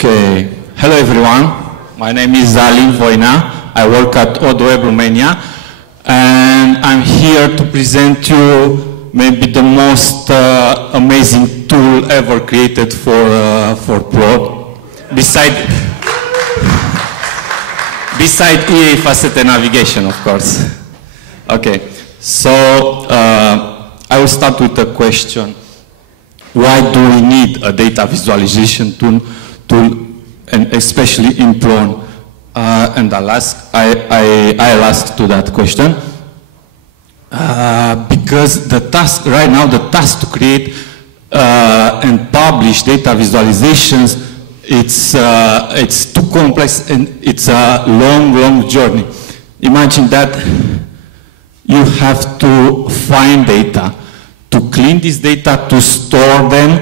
Okay, hello everyone. My name is Alin, Voinea. I work at Web Romania, and I'm here to present you maybe the most amazing tool ever created for Plone, beside EEA facet navigation, of course. Okay, so I will start with a question. Why do we need a data visualization tool and especially in Plone? And I'll ask to that question. Because the task, right now, the task to create and publish data visualizations, it's too complex and it's a long journey. Imagine that you have to find data, to clean this data, to store them,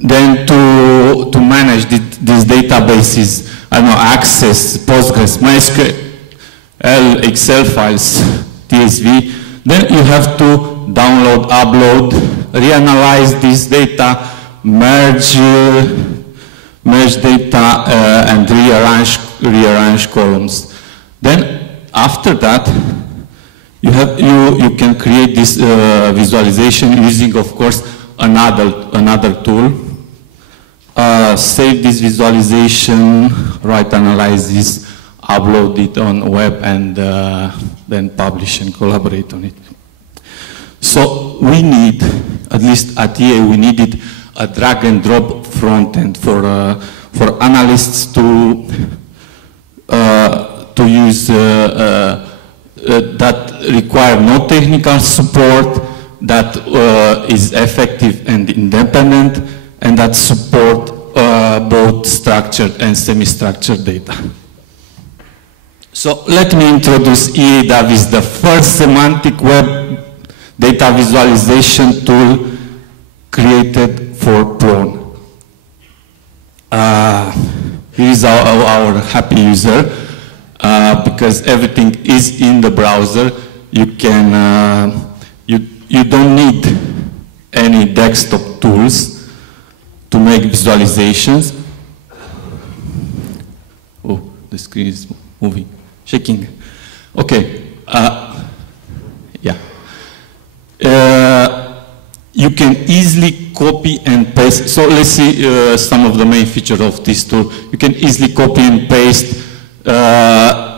then to manage these databases, I don't know, Access, Postgres, MySQL, Excel files, TSV. Then you have to download, upload, reanalyze this data, merge data, and rearrange columns. Then after that, you can create this visualization using, of course, another tool. Save this visualization, write analysis, upload it on web, and then publish and collaborate on it. So we need, at least at EEA, we needed a drag and drop front end for analysts to use that require no technical support, that is effective and independent, and that support both structured and semi-structured data. So let me introduce EEA Daviz, the first semantic web data visualization tool created for Plone. Here is our happy user. Because everything is in the browser, you can you don't need any desktop tools to make visualizations. Oh, the screen is moving, shaking. Okay, yeah. You can easily copy and paste. So let's see some of the main features of this tool. You can easily copy and paste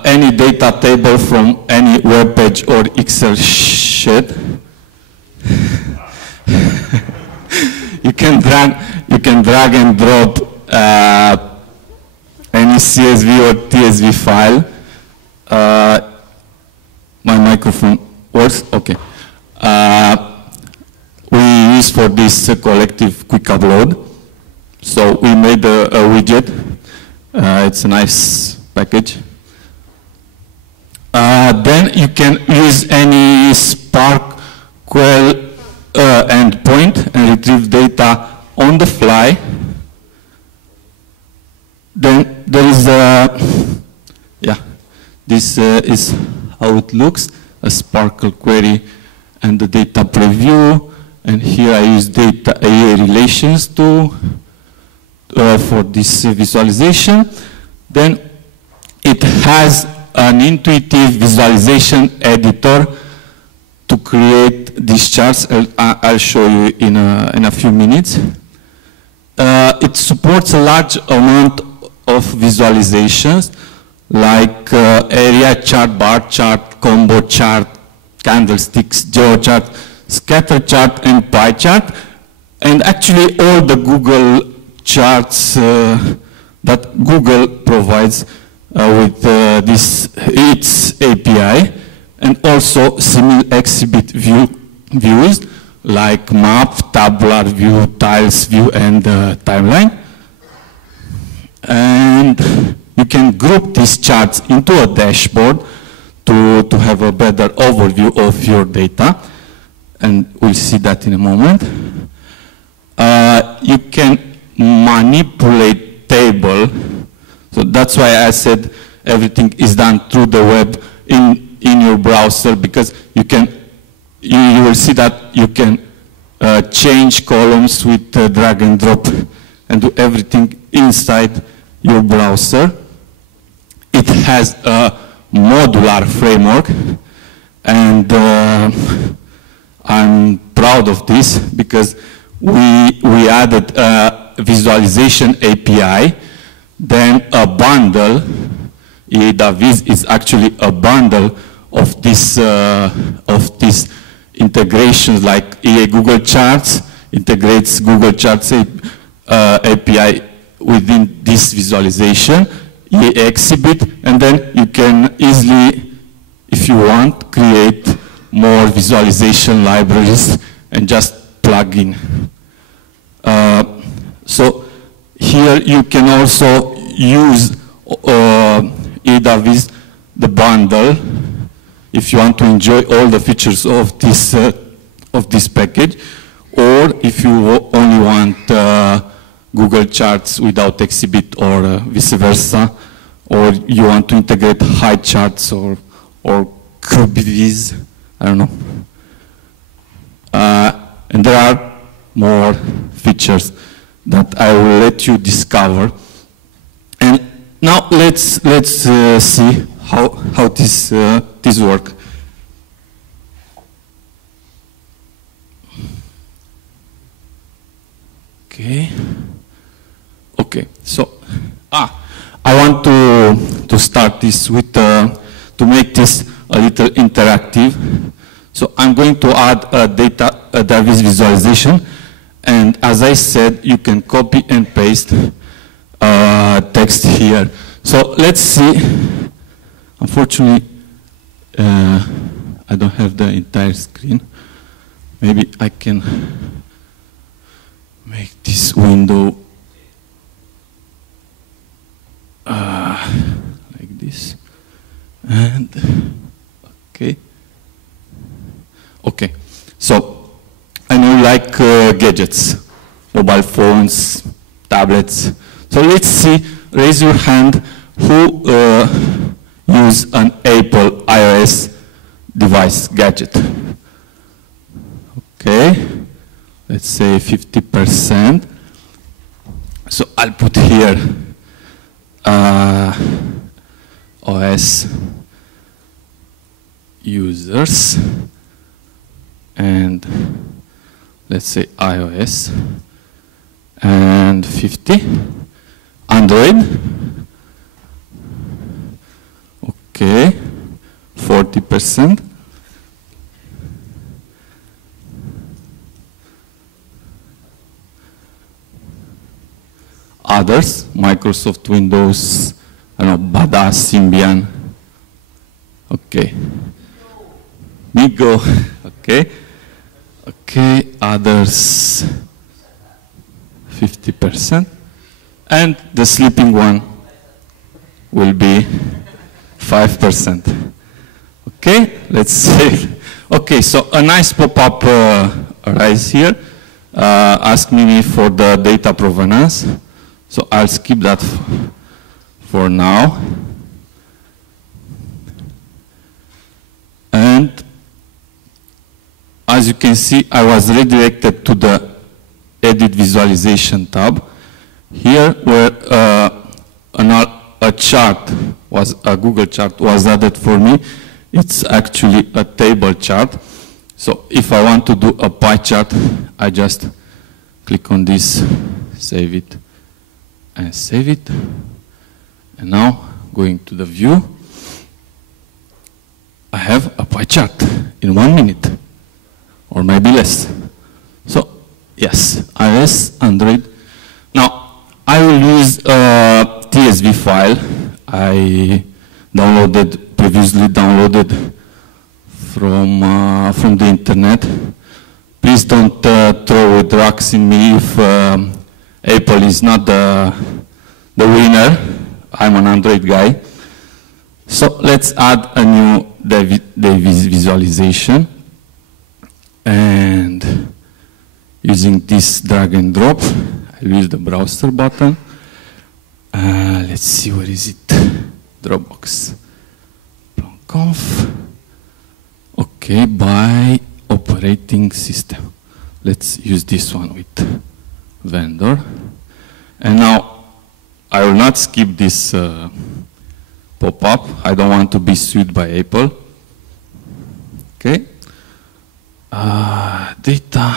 any data table from any web page or Excel sheet. You can drag and drop any CSV or TSV file. My microphone works. Okay. We use for this collective quick upload. So we made a widget. It's a nice package. Then you can use any SPARQL endpoint and retrieve data on the fly. Then there is this is how it looks, a SPARQL query and the data preview. And here I use data EEA relations for this visualization. Then it has an intuitive visualization editor to create these charts. I'll show you in a few minutes. It supports a large amount of visualizations like area chart, bar chart, combo chart, candlesticks, geochart, scatter chart, and pie chart. And actually all the Google charts that Google provides with its API, and also similar exhibit views like map, tabular view, tiles view, and timeline. And you can group these charts into a dashboard to have a better overview of your data, and we'll see that in a moment. You can manipulate table. So that's why I said everything is done through the web in your browser, because you will see that you can change columns with drag and drop and do everything inside your browser. It has a modular framework, and I'm proud of this because we added a visualization API, then a bundle. EEA Daviz is actually a bundle of this integrations, like EEA Google Charts integrates Google Charts API within this visualization, EEA Exhibit, and then you can easily, if you want, create more visualization libraries and just plug in. So here you can also use EEA Daviz, the bundle, if you want to enjoy all the features of this package, or if you only want Google Charts without Exhibit, or vice versa, or you want to integrate high charts or Viz, I don't know. And there are more features that I will let you discover. And now let's see how this work. Okay. So I want to start this with to make this a little interactive. So I'm going to add a Daviz visualization, and as I said, you can copy and paste text here. So let's see. Unfortunately, I don't have the entire screen. Maybe I can make this window like this. And okay. So I know you like gadgets, mobile phones, tablets. So let's see. Raise your hand who use an Apple iOS device, gadget. Okay, let's say 50%. So I'll put here OS users, and let's say iOS, and 50. Android, okay, 40%. Others, Microsoft Windows, I don't know, Bada, Symbian, okay. Migo, okay, others, 50%. And the sleeping one will be 5%. Okay, let's see. Okay, so a nice pop-up arrives here. Ask me for the data provenance. So I'll skip that for now. And as you can see, I was redirected to the Edit Visualization tab. Here, where a chart was, a Google chart was added for me, it's actually a table chart. So if I want to do a pie chart, I just click on this, save it, and save it. And now, going to the view, I have a pie chart in 1 minute, or maybe less. So, yes, iOS, Android. Now, I will use a TSV file I previously downloaded from the internet. Please don't throw with rocks in me if Apple is not the winner. I'm an Android guy. So let's add a new Daviz visualization, and using this drag and drop, I'll use the browser button. Let's see, where is it? Dropbox. Conf. Okay, by operating system. Let's use this one with vendor. And now I will not skip this pop-up. I don't want to be sued by Apple. Okay. Data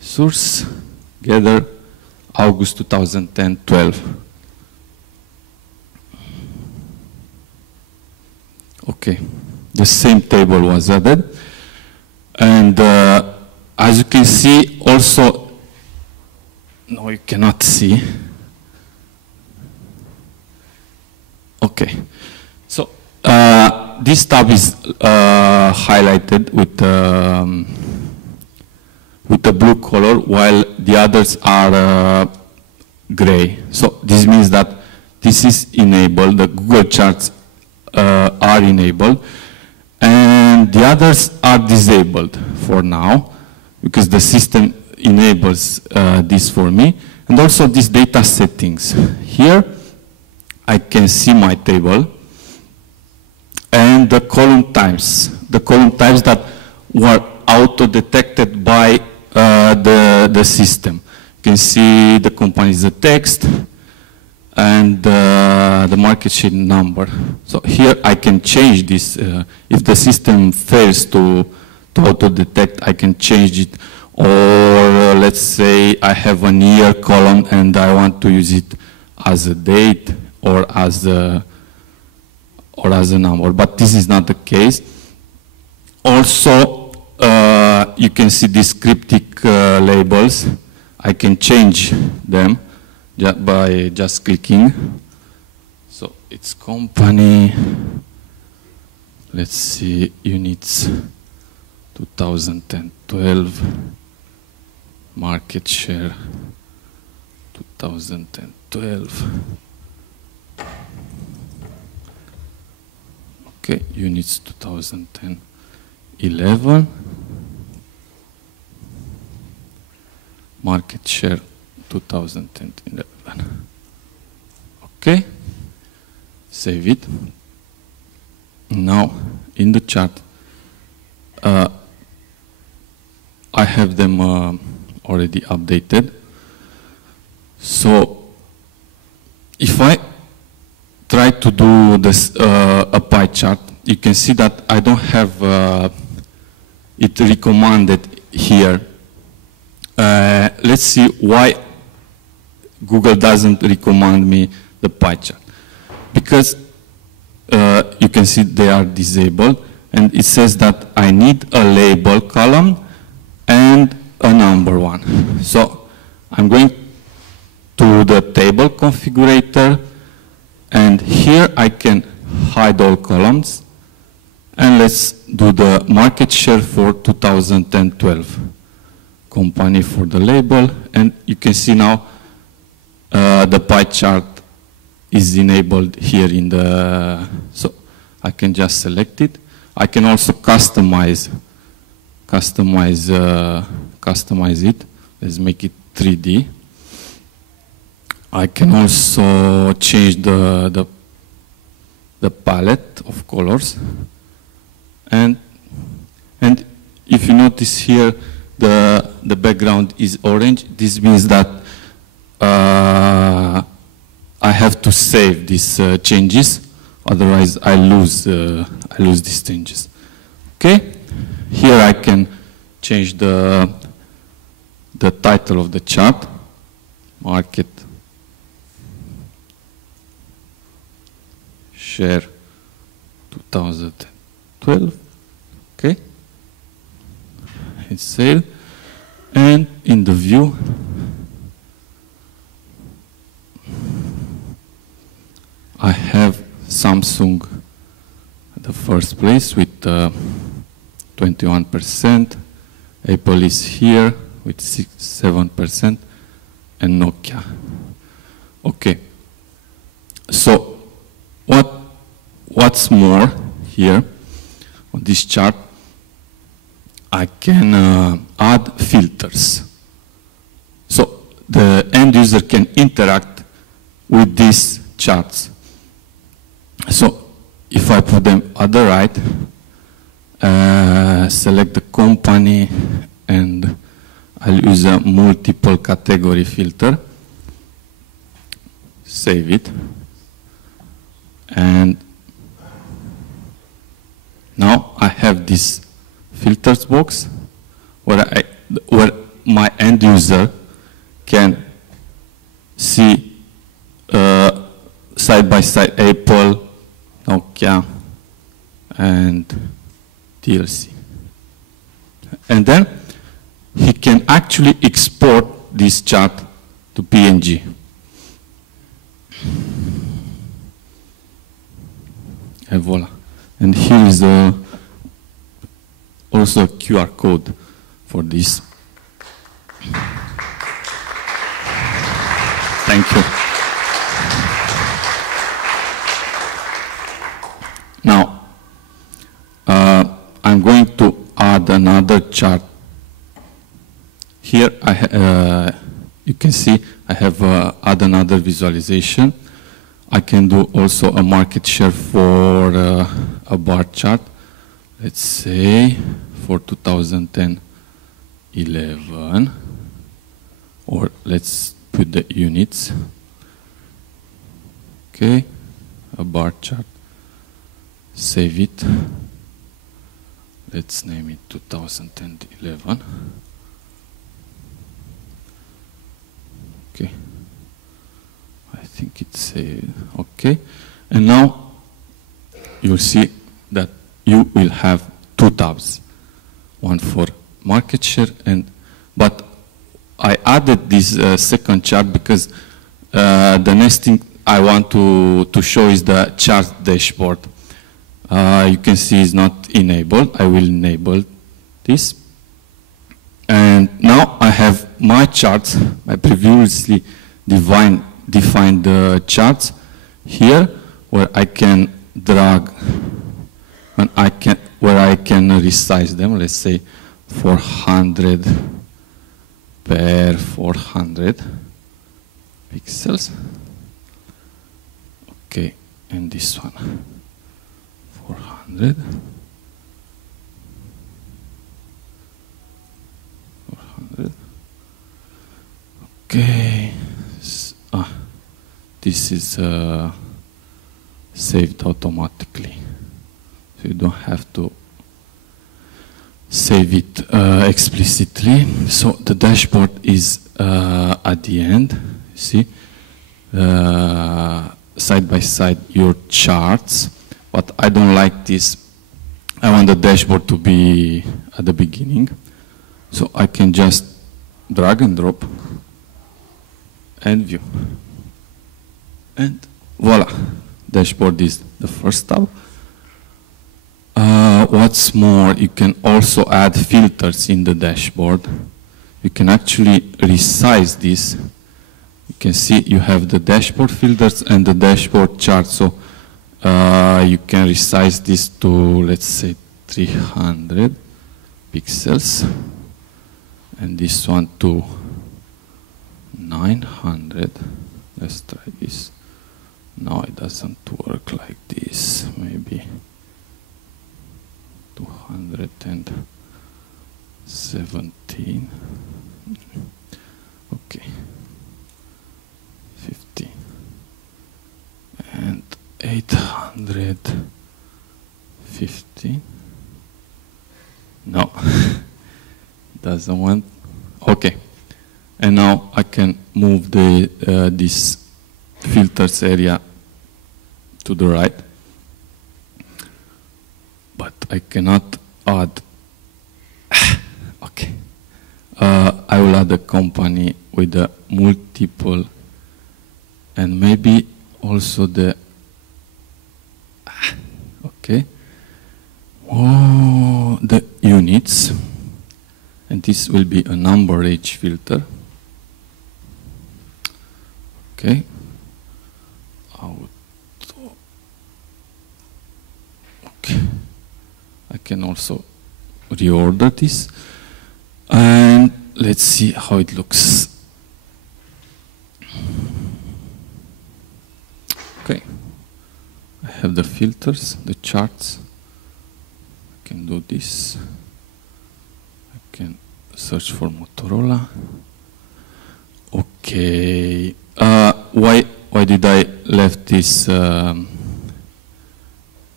source gather August 2010-12. Okay, the same table was added, and as you can see, also, no, you cannot see. Okay, so this tab is highlighted with the blue color, while the others are gray. So this means that this is enabled, the Google Charts are enabled, and the others are disabled for now, because the system enables this for me. And also these data settings. Here I can see my table and the column types that were auto-detected by the system. You can see the company's the text and the market share number. So here I can change this. If the system fails to auto-detect, I can change it. Or let's say I have an year column and I want to use it as a date or as a number, but this is not the case. Also, you can see these cryptic labels. I can change them by just clicking. So it's company, let's see, units 2012, market share 2012. Okay, units 2010, 11, market share 2010, 11. Okay, save it. Now, in the chart, I have them already updated. So, if I try to do this a pie chart, you can see that I don't have it recommended here. Let's see why Google doesn't recommend me the pie chart. Because you can see they are disabled, and it says that I need a label column and a number one. So I'm going to the table configurator, and here I can hide all columns, and let's do the market share for 2010-12. Company for the label, and you can see now the pie chart is enabled here in the, so I can just select it. I can also customize it. Let's make it 3D. I can also change the palette of colors, and if you notice here, the background is orange. This means that I have to save these changes, otherwise I lose these changes. Okay, here I can change the title of the chart, market share 2012. Okay, it's sale, and in the view I have Samsung at the first place with 21%, Apple is here with 7%, and Nokia. Okay, so what's more here on this chart, I can add filters. So the end user can interact with these charts. So if I put them at the right, select the company, and I'll use a multiple category filter. save it, and now I have this filters box where my end user can see side by side Apple, Nokia, and DLC. And then he can actually export this chart to PNG. And voila. And here is also a QR code for this. Thank you. Now, I'm going to add another chart. Here, you can see I have add another visualization. I can do also a market share for a bar chart. Let's say for 2010-11, or let's put the units. Okay, a bar chart. Save it. Let's name it 2011. Okay. I think it's okay. And now you'll see that you will have two tabs, one for market share but I added this second chart because the next thing I want to show is the chart dashboard. You can see it's not enabled. I will enable this. And now I have my charts, my previously defined charts here, where I can drag and where I can resize them. Let's say 400 per 400 pixels. Okay, and this one 400. 400. Okay. This is saved automatically, so you don't have to save it explicitly. So the dashboard is at the end. You see, side by side your charts. But I don't like this. I want the dashboard to be at the beginning, so I can just drag and drop and view. And voila, dashboard is the first tab. What's more, you can also add filters in the dashboard. You can actually resize this. You can see you have the dashboard filters and the dashboard chart. So you can resize this to, let's say, 300 pixels. And this one to 900. Let's try this. No, it doesn't work like this. Maybe 217. Okay. 50. And 850. No. Doesn't want. Okay. And now I can move this filters area to the right, but I cannot add. Okay, I will add a company with the multiple, and maybe also the. Okay, the units, and this will be a number range filter. Okay. Okay. I can also reorder this, and let's see how it looks. Okay. I have the filters, the charts. I can do this. I can search for Motorola. Okay. did I left this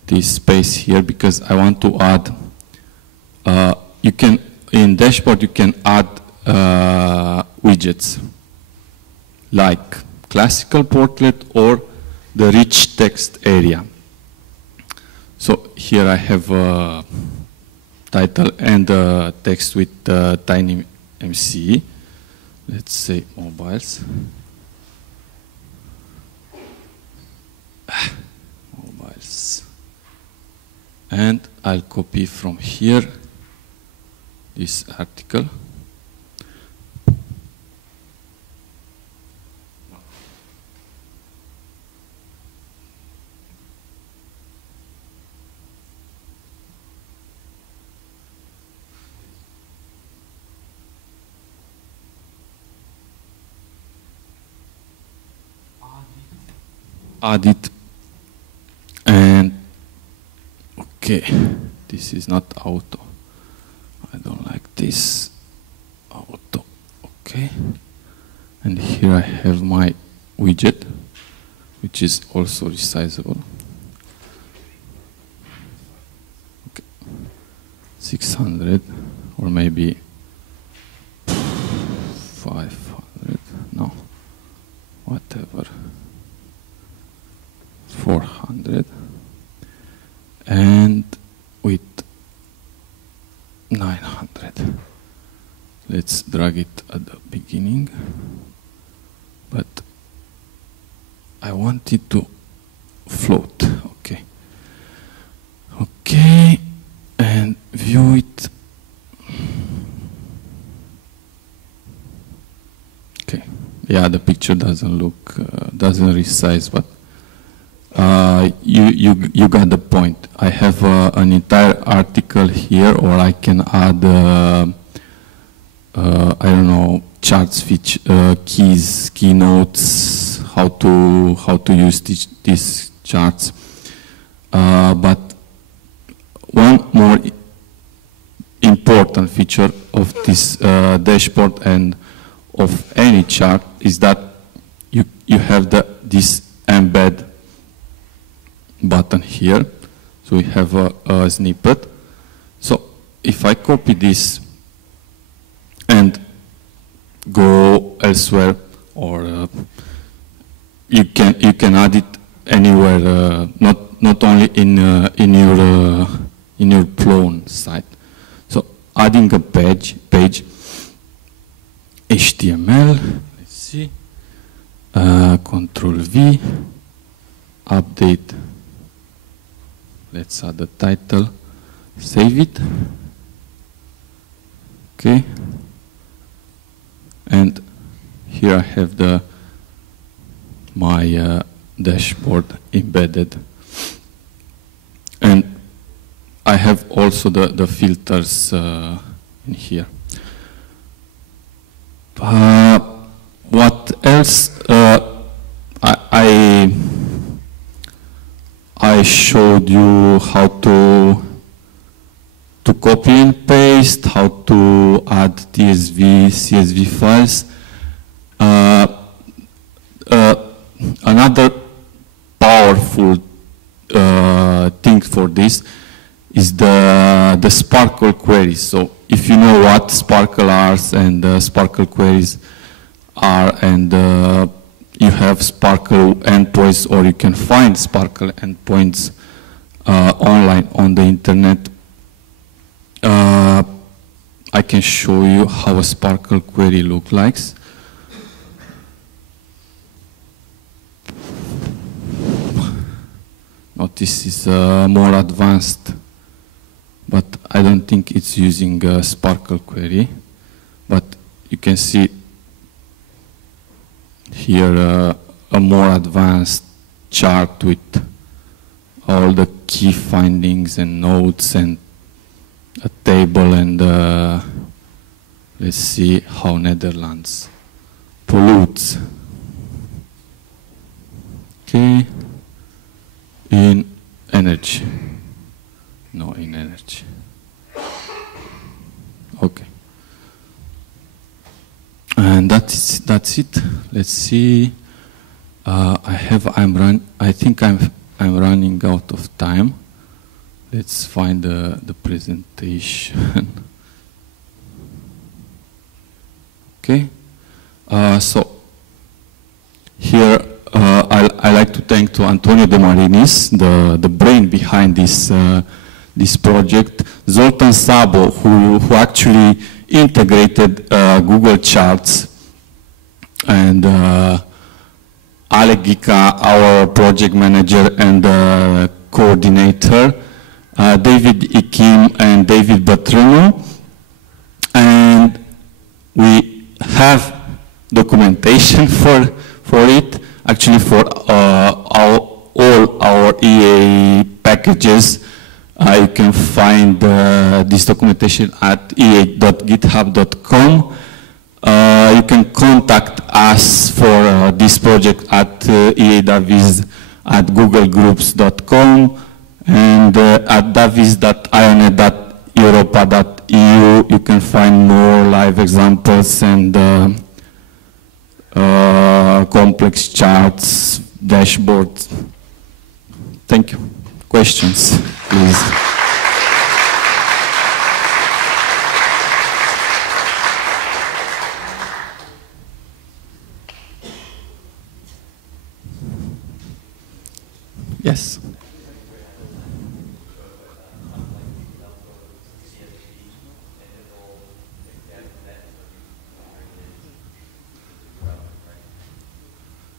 this space here? Because I want to add. You can in dashboard you can add widgets like classical portrait or the rich text area. So here I have a title and text with tiny MC. Let's say mobiles. Mobiles. And I'll copy from here this article. Add it, and okay, this is not auto. I don't like this auto. Okay, and here I have my widget, which is also resizable. Okay, 600 or maybe 500. No, whatever. 400 and with 900. Let's drag it at the beginning, but I want it to float. Okay. Okay, and view it. Okay. Yeah, the picture doesn't look doesn't resize, but you got the point. I have an entire article here, or I can add I don't know, charts, keys, keynotes, how to use these charts. But one more important feature of this dashboard and of any chart is that you have this embed button here. So we have a snippet. So if I copy this and go elsewhere, or you can add it anywhere, not only in your Plone site. So adding a page, HTML. Let's see. Control V, update. Let's add the title. Save it. Okay. And here I have my dashboard embedded, and I have also the filters in here. What else? I showed you how to copy and paste, how to add CSV files. Another powerful thing for this is the SPARQL queries. So if you know what SPARQL are and SPARQL queries are, and you have SPARQL endpoints, or you can find SPARQL endpoints online on the internet, I can show you how a SPARQL query looks like. Now this is more advanced, but I don't think it's using a SPARQL query. But you can see here a more advanced chart with all the key findings and nodes and a table, and let's see how Netherlands pollutes. Okay, in energy. No, in energy. Okay. And that's it. Let's see. I think I'm running out of time. Let's find the presentation. Okay. So here I like to thank to Antonio De Marinis, the brain behind this this project, Zoltan Sabo, who actually integrated Google Charts, and Alec Gica, our project manager and coordinator, David Ikim and David Batrino, and we have documentation for it, actually for all our EA packages. You can find this documentation at ea.github.com. You can contact us for this project at eadaviz@googlegroups.com and at daviz.ionet.europa.eu. You can find more live examples and complex charts, dashboards. Thank you. Questions, please. Yes.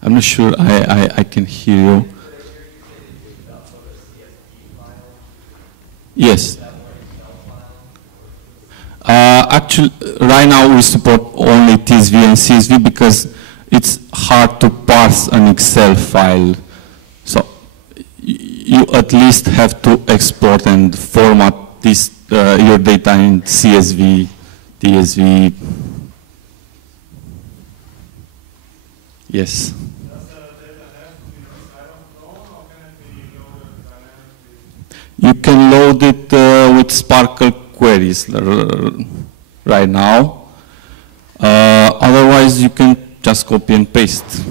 I'm not sure I can hear you. Yes. Actually, right now we support only TSV and CSV because it's hard to parse an Excel file. So you at least have to export and format this your data in CSV, TSV. Yes. You can load it with SPARQL queries right now. Otherwise, you can just copy and paste.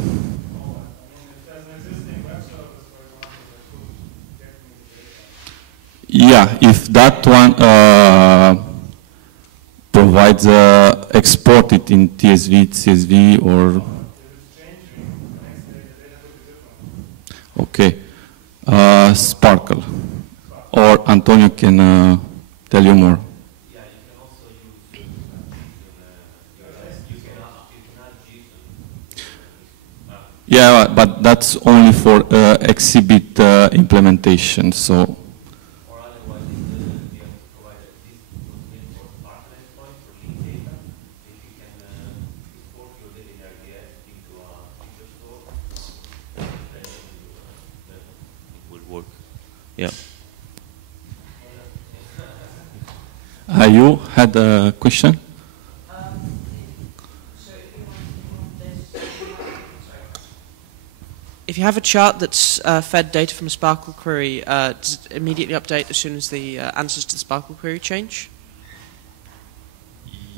Yeah, if that one provides export it in TSV, CSV, or okay, SPARQL. Or Antonio can tell you more. Yeah, you can also use you can add JSON. Yeah, but that's only for exhibit implementation. So. Or otherwise, you have to provide this for SPARQL endpoint for link data. If you can export your data in RDS into a feature store, then it will work. Yeah. You had a question? If you have a chart that's fed data from a SPARQL query, does it immediately update as soon as the answers to the SPARQL query change?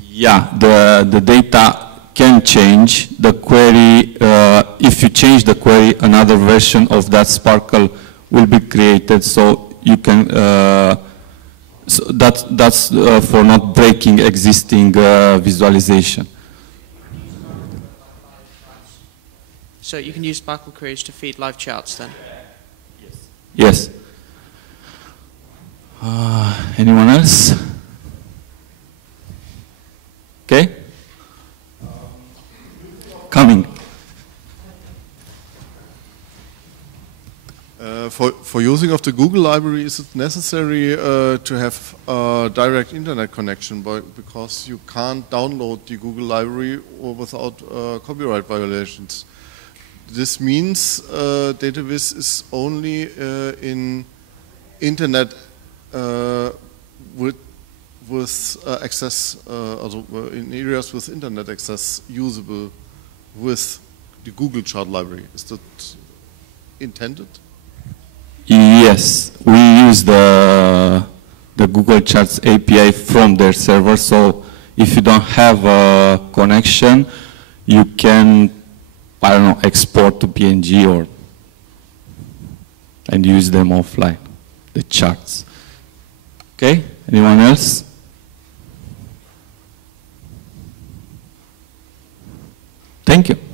Yeah, the data can change. The query, if you change the query, another version of that SPARQL will be created, so you can so that's for not breaking existing visualization. So you can use SPARQL queries to feed live charts then? Yes. Anyone else? Okay. Coming. For using of the Google library, is it necessary to have a direct internet connection because you can't download the Google library without copyright violations? This means Daviz is only in internet with access, also in areas with internet access usable with the Google chart library. Is that intended? Yes, we use the Google Charts API from their server, so if you don't have a connection, you can I don't know, export to PNG or and use them offline, the charts. Okay, anyone else? Thank you.